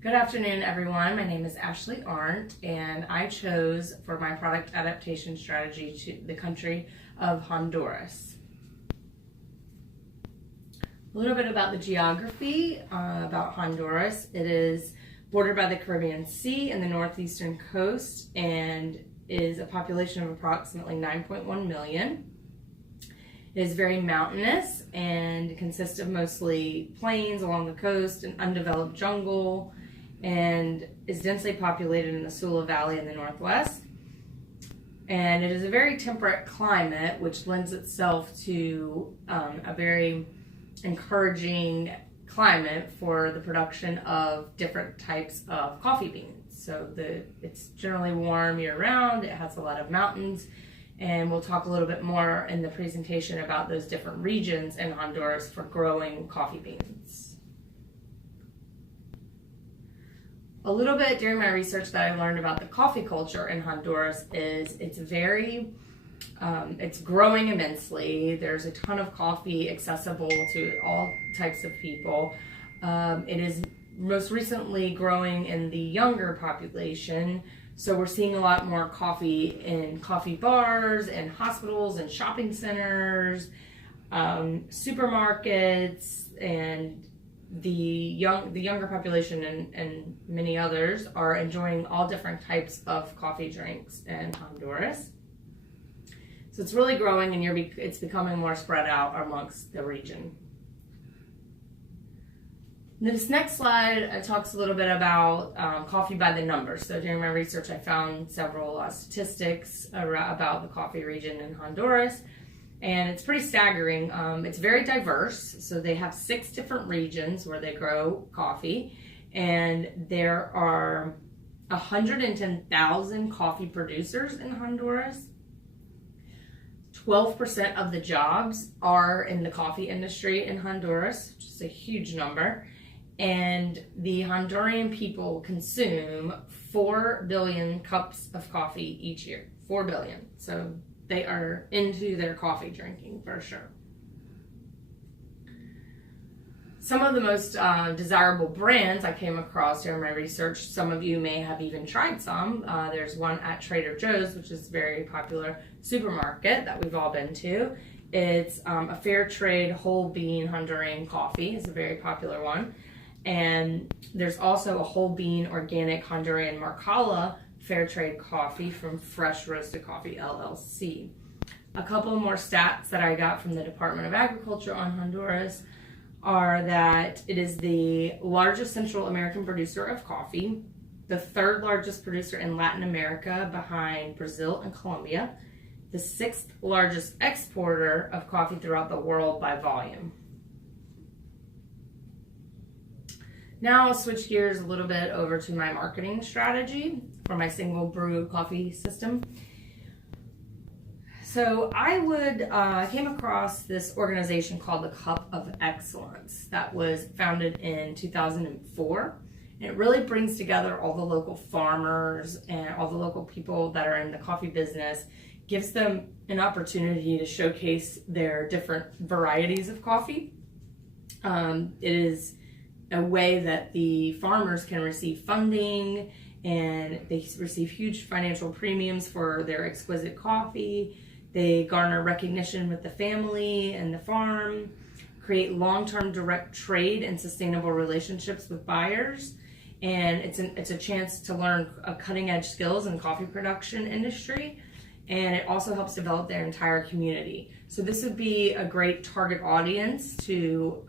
Good afternoon, everyone. My name is Ashley Arndt, and I chose for my product adaptation strategy to the country of Honduras. A little bit about the geography about Honduras. It is bordered by the Caribbean Sea and the northeastern coast, and is a population of approximately 9.1 million. It is very mountainous and consists of mostly plains along the coast and undeveloped jungle, and is densely populated in the Sula Valley in the northwest. And it is a very temperate climate, which lends itself to a very encouraging climate for the production of different types of coffee beans. So it's generally warm year-round. It has a lot of mountains, and we'll talk a little bit more in the presentation about those different regions in Honduras for growing coffee beans. A little bit during my research that I learned about the coffee culture in Honduras is it's growing immensely. There's a ton of coffee accessible to all types of people. It is most recently growing in the younger population. So we're seeing a lot more coffee in coffee bars and hospitals and shopping centers, supermarkets, and the younger population and many others are enjoying all different types of coffee drinks in Honduras. So it's really growing, and it's becoming more spread out amongst the region. This next slide talks a little bit about coffee by the numbers. So during my research, I found several statistics about the coffee region in Honduras, and it's pretty staggering. It's very diverse. So they have 6 different regions where they grow coffee, and there are 110,000 coffee producers in Honduras. 12% of the jobs are in the coffee industry in Honduras, which is a huge number. And the Honduran people consume 4 billion cups of coffee each year. 4 billion. So they are into their coffee drinking for sure. Some of the most desirable brands I came across during my research, some of you may have even tried some. There's one at Trader Joe's, which is a very popular supermarket that we've all been to. It's a fair trade whole bean Honduran coffee. It's a very popular one. And there's also a whole bean organic Honduran Marcala fair trade coffee from Fresh Roasted Coffee LLC. A couple more stats that I got from the Department of Agriculture on Honduras are that it is the largest Central American producer of coffee, the 3rd largest producer in Latin America behind Brazil and Colombia, the 6th largest exporter of coffee throughout the world by volume. Now I'll switch gears a little bit over to my marketing strategy for my single brew coffee system. So I came across this organization called the Cup of Excellence that was founded in 2004. And it really brings together all the local farmers and all the local people that are in the coffee business, gives them an opportunity to showcase their different varieties of coffee. It is a way that the farmers can receive funding, and they receive huge financial premiums for their exquisite coffee. They garner recognition with the family and the farm, create long-term direct trade and sustainable relationships with buyers, and it's a chance to learn cutting-edge skills in the coffee production industry, and it also helps develop their entire community. So this would be a great target audience to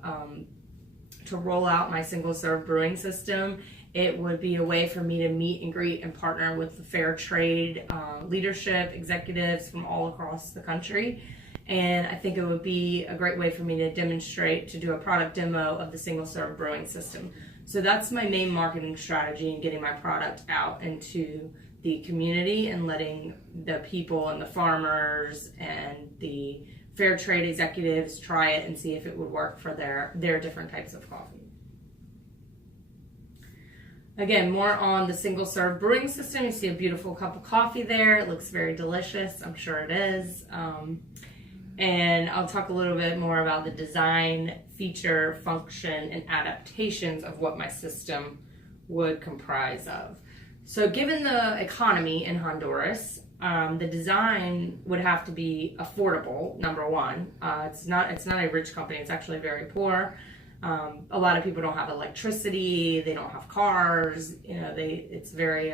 roll out my single-serve brewing system. It would be a way for me to meet and greet and partner with the fair trade leadership, executives from all across the country. And I think it would be a great way for me to do a product demo of the single-serve brewing system. So that's my main marketing strategy in getting my product out into the community and letting the people and the farmers and the fair trade executives try it and see if it would work for their different types of coffee. Again, more on the single serve brewing system. You see a beautiful cup of coffee there. It looks very delicious. I'm sure it is. And I'll talk a little bit more about the design, feature, function, and adaptations of what my system would comprise of. So given the economy in Honduras, the design would have to be affordable, number one. It's not a rich company, it's actually very poor. A lot of people don't have electricity, they don't have cars, it's very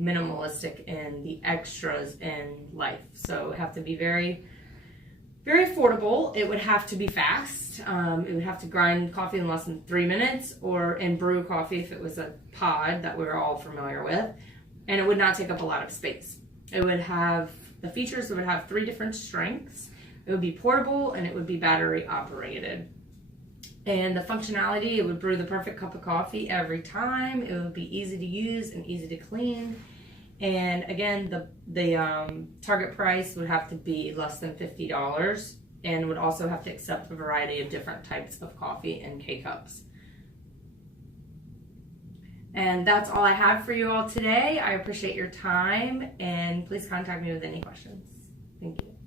minimalistic in the extras in life. So it would have to be very, very affordable. It would have to be fast. It would have to grind coffee in less than 3 minutes, and brew coffee if it was a pod that we're all familiar with. And it would not take up a lot of space. It would have, the features would have 3 different strengths. It would be portable and it would be battery operated. And the functionality, it would brew the perfect cup of coffee every time. It would be easy to use and easy to clean. And again, the target price would have to be less than $50 and would also have to accept a variety of different types of coffee and K-cups. And that's all I have for you all today. I appreciate your time, and please contact me with any questions. Thank you.